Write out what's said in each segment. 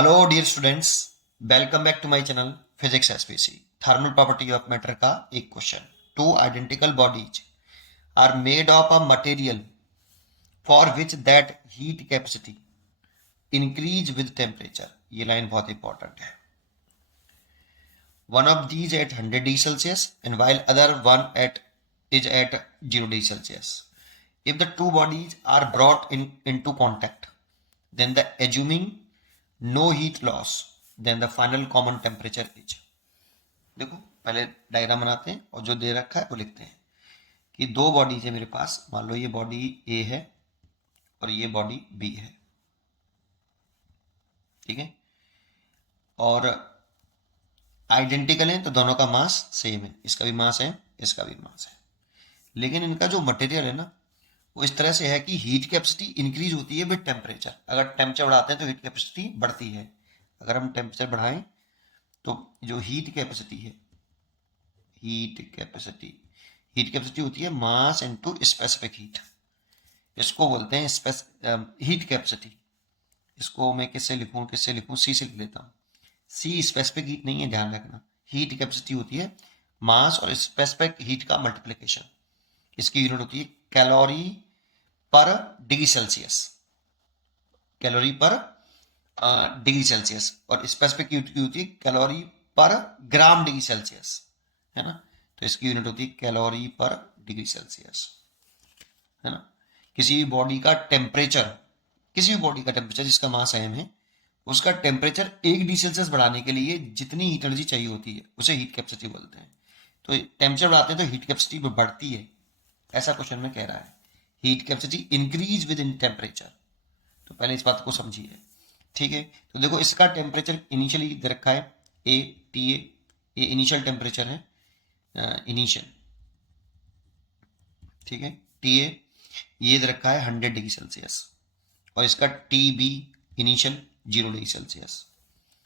Hello dear students, welcome back to my channel physics SPC. Thermal property of matter का एक question. Two identical bodies are made of a material for which that heat capacity increase with temperature. ये लाइन बहुत important है। One of these at 100 degree Celsius and while other one at is at 0 degree Celsius. If the two bodies are brought into contact, then the assuming no heat loss, then the final common temperature is। देखो पहले diagram बनाते हैं और जो दे रखा है वो लिखते हैं कि दो बॉडीज है मेरे पास। मान लो ये बॉडी ए है और ये बॉडी बी है, ठीक है, और आइडेंटिकल है तो दोनों का मास सेम है। इसका भी मास है, इसका भी मास है, लेकिन इनका जो मटेरियल है ना वो इस तरह से है कि हीट कैपेसिटी इंक्रीज होती है विद टेम्परेचर। अगर टेम्परेचर बढ़ाते हैं तो हीट कैपेसिटी बढ़ती है। अगर हम टेम्परेचर बढ़ाएं तो जो हीट कैपेसिटी है, हीट कैपेसिटी होती है मास इनटू स्पेसिफिक हीट। इसको बोलते हैं हीट कैपेसिटी। इसको मैं किससे लिखूं, सी से लिख लेता हूं। सी स्पेसिफिक हीट नहीं है, ध्यान रखना। हीट कैपेसिटी होती है मास और स्पेसिफिक हीट का मल्टीप्लिकेशन। इसकी यूनिट होती है कैलोरी पर डिग्री सेल्सियस, कैलोरी पर डिग्री सेल्सियस, और स्पेसिफिक यूनिट की होती है कैलोरी पर ग्राम डिग्री सेल्सियस, है ना। तो इसकी यूनिट होती है कैलोरी पर डिग्री सेल्सियस, है ना। किसी भी बॉडी का टेम्परेचर जिसका मास एम है, उसका टेम्परेचर 1 डिग्री सेल्सियस बढ़ाने के लिए जितनी हीट एनर्जी चाहिए होती है उसे हीट कैपेसिटी बोलते हैं। तो टेम्परेचर बढ़ाते हैं तो हीट कैपेसिटी बढ़ती है, ऐसा क्वेश्चन में कह रहा है। Heat capacity increase with in temperature. तो पहले इस बात को समझिए, ठीक है। तो देखो इसका टेम्परेचर इनिशियली दे रखा है ए टी ए, ये इनिशियल टेम्परेचर है, इनिशियल, ठीक है। टी ए ये दे रखा है 100 डिग्री सेल्सियस, और इसका T B initial 0 degree Celsius.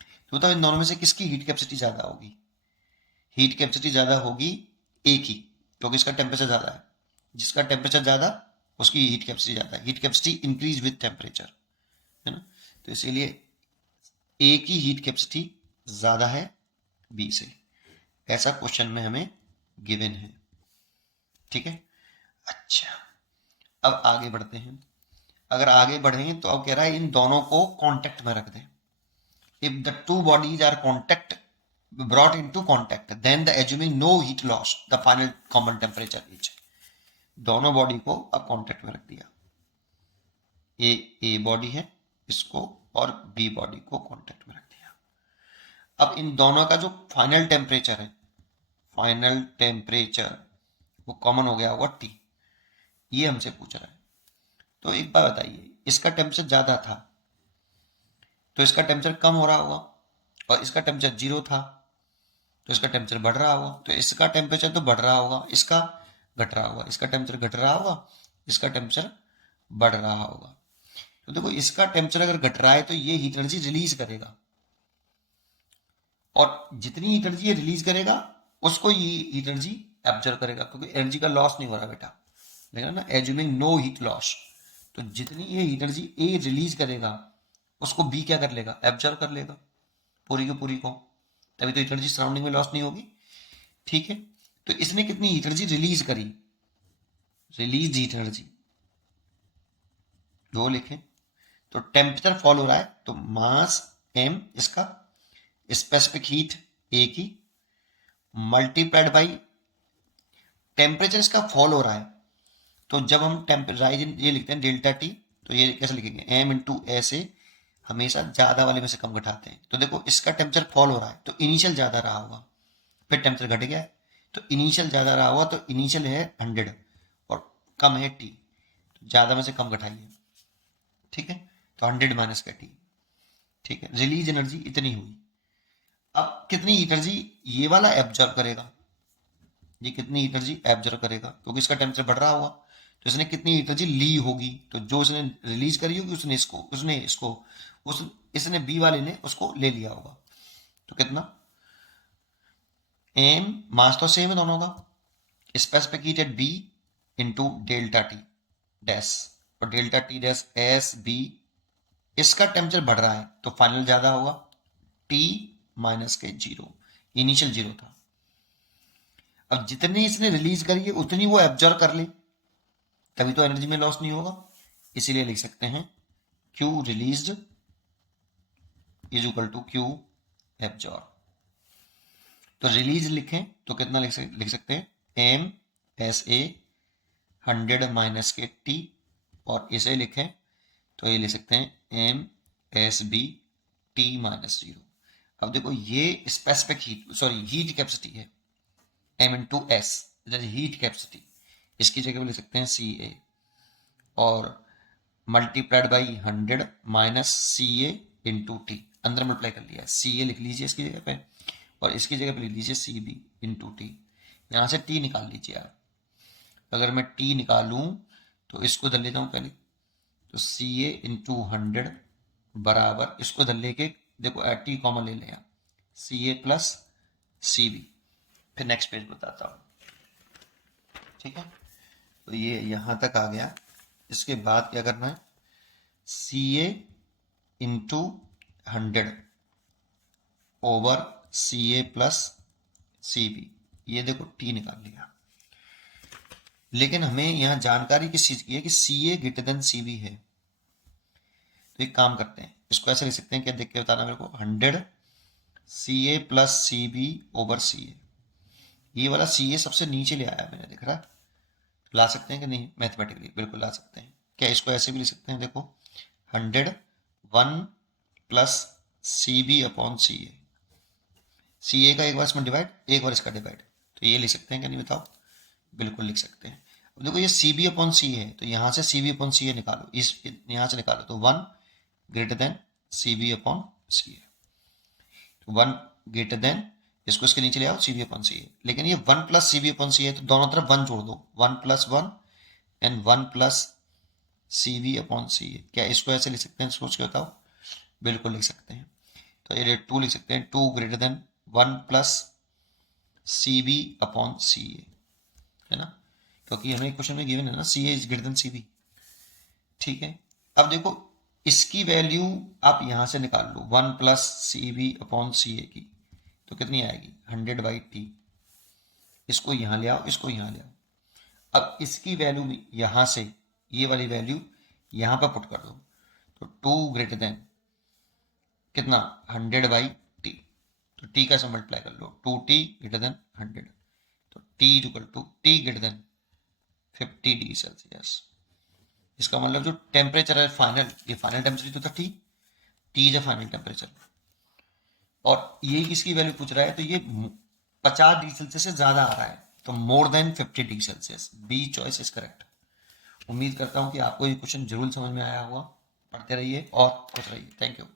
तो बताओ इन दोनों में से किसकी हीट कैपेसिटी ज्यादा होगी? हीट कैपेसिटी ज्यादा होगी ए की, क्योंकि इसका टेम्परेचर ज्यादा है। जिसका टेम्परेचर ज्यादा उसकी हीट कैपेसिटी ज्यादा है। Heat capacity increase with temperature, है ना। तो इसीलिए ए की हीट कैपेसिटी ज्यादा है बी से, ऐसा क्वेश्चन में हमें गिवन है, ठीक है। अच्छा, अब आगे बढ़ते हैं। अगर आगे बढ़े तो अब कह रहा है इन दोनों को कांटेक्ट में रख दें। If the two bodies are contact brought into contact, then the assuming no heat loss, the final common temperature is। दोनों बॉडी को अब कांटेक्ट में रख दिया। ए बॉडी है, इसको और बी बॉडी को कांटेक्ट में रख दिया। अब इन दोनों का जो फाइनल टेम्परेचर है, फाइनल टेम्परेचर वो कॉमन हो गया होगा टी, ये हमसे पूछ रहा है। तो एक बात बताइए, इसका टेम्परेचर ज्यादा था तो इसका टेम्परेचर कम हो रहा होगा, और इसका टेम्परेचर 0 था तो इसका टेम्परेचर बढ़ रहा होगा। तो इसका टेम्परेचर तो बढ़ रहा होगा, इसका घट रहा होगा, इसका टेम्परेचर घट रहा होगा, इसका टेम्परेचर बढ़ रहा होगा। तो देखो इसका टेम्परेचर अगर घट रहा है तो ये हीट एनर्जी रिलीज करेगा, और जितनी हीट एनर्जी ये रिलीज करेगा उसको ये हीट एनर्जी एब्जॉर्ब करेगा, क्योंकि एनर्जी का लॉस नहीं हो रहा बेटा, देखा ना, एज्यूमिंग नो हीट लॉस। तो जितनी ये हीट एनर्जी ए रिलीज करेगा उसको बी क्या कर लेगा, एब्जॉर्ब कर लेगा पूरी की पूरी को, तभी तो हीट एनर्जी सराउंडिंग में लॉस नहीं होगी, ठीक है। तो इसने कितनी हीट एनर्जी रिलीज करी, रिलीज हीट एनर्जी जो लिखें। तो टेम्परेचर फॉल हो रहा है तो मास एम, इसका स्पेसिफिक हीट ए की, मल्टीप्लाइड बाई टेम्परेचर इसका फॉल हो रहा है। तो जब हम टेम्परेचर ये लिखते हैं डेल्टा टी, तो ये कैसे लिखेंगे, एम इंटू ऐसे हमेशा ज्यादा वाले में से कम घटाते हैं। तो देखो इसका टेम्परेचर फॉल हो रहा है तो इनिशियल ज्यादा रहा होगा, फिर टेम्परेचर घट गया है तो इनिशियल ज्यादा रहा होगा, तो इनिशियल है 100 और कम है टी, तो ज्यादा में से कम घटाइए, ठीक है। तो 100 माइनस का टी, ठीक है। रिलीज एनर्जी इतनी हुई। अब कितनी एनर्जी ये वाला एब्जॉर्ब करेगा, ये कितनी एनर्जी एब्जॉर्ब करेगा, क्योंकि इसका टेम्परेचर बढ़ रहा होगा तो इसने कितनी एनर्जी ली होगी। तो जो इसने रिलीज करी होगी इसने बी वाले ने उसको ले लिया होगा। तो कितना, एम मास तो सेम है दोनों का, specific heat at B into delta T dash, और delta T dash S B इसका टेम्परेचर बढ़ रहा है तो फाइनल ज्यादा होगा, T माइनस के 0, इनिशियल 0 था। अब जितनी इसने रिलीज करी है उतनी वो एब्जॉर्ब कर ले, तभी तो एनर्जी में लॉस नहीं होगा। इसीलिए लिख सकते हैं Q released is equal to Q absorb. तो रिलीज लिखें तो कितना लिख सकते हैं, एम एस ए 100 माइनस के T, और इसे लिखें तो ये लिख सकते हैं M S B T minus 0। अब देखो ये specific heat, sorry heat capacity है, एम इंटू एस जैसे हीट कैपेसिटी, इसकी जगह पे लिख सकते हैं सी ए, और multiplied by 100 minus C A into T, अंदर मल्टीप्लाई कर लिया, सी ए लिख लीजिए इसकी जगह पे, और इसकी जगह पे लिख लीजिए सी बी इंटू टी। यहाँ से टी निकाल लीजिए आप, अगर मैं टी निकालूं तो इसको धर लेता हूँ पहले, तो सी ए इंटू 100 बराबर, इसको धर लेके देखो टी कॉमन ले लें आप, सी ए प्लस सी बी। फिर नेक्स्ट पेज बताता हूँ, ठीक है। तो ये यहां तक आ गया। इसके बाद क्या करना है, सी A into 100 over C A plus C B, ये देखो टी निकाल लिया। लेकिन हमें यहां जानकारी किस चीज की है कि सी ए ग्रेटर देन सी बी है। तो एक काम करते हैं, इसको ऐसे लिख सकते हैं, क्या देख के बताना मेरे को, 100 सी ए प्लस सी बी ओवर सी ए। ये वाला सी ए सबसे नीचे ले आया मैंने, दिख रहा है, ला सकते हैं कि नहीं मैथमेटिकली, बिल्कुल ला सकते हैं। क्या इसको ऐसे भी लिख सकते हैं, देखो 100 1 plus C B upon C ए, सी ए का एक बार इसमें डिवाइड, एक बार इसका डिवाइड, तो ये लिख सकते हैं कि नहीं बताओ, बिल्कुल लिख सकते हैं। अब देखो ये सी बी अपॉन सी है, तो यहाँ से सी बी अपॉन सी ए निकालो, इस यहाँ से निकालो, तो 1 greater than C B upon C A, तो 1 ग्रेटर देन, इसको इसके नीचे ले आओ सी बी अपॉन सी ए, लेकिन ये 1 plus C B upon C A, तो दोनों तरफ 1 जोड़ दो, 1 plus 1 and 1 plus C B upon C A. क्या इसको ऐसे लिख सकते हैं, सोच के बताओ, बिल्कुल लिख सकते हैं। तो ये 2 लिख सकते हैं, 2 greater than 1 plus C B upon C A, है ना, क्योंकि हमें क्वेश्चन में गिवन है ना C A is greater than C B, ठीक है। अब देखो इसकी वैल्यू आप यहां से निकाल लो, 1 plus C B upon C ए की, तो कितनी आएगी 100 बाई टी, इसको यहां ले आओ, इसको यहां ले आओ। अब इसकी वैल्यू भी यहां से, ये वाली वैल्यू यहां पर पुट कर दो, तो 2 ग्रेटर देन कितना 100 बाई टी, तो टी का सब मल्टीप्लाई कर लो, 2t ग्रेटर देन 100, तो t equal to T greater than 50 degree Celsius. इसका मतलब जो टेम्परेचर है फाइनल, ये फाइनल टेम्परेचर तो था T is a final temperature, और ये किसकी वैल्यू पूछ रहा है, तो ये 50 डिग्री सेल्सियस से ज्यादा आ रहा है, तो more than 50 degree Celsius, B choice is correct. उम्मीद करता हूं कि आपको ये क्वेश्चन जरूर समझ में आया होगा, पढ़ते रहिए और खुश रहिए, थैंक यू।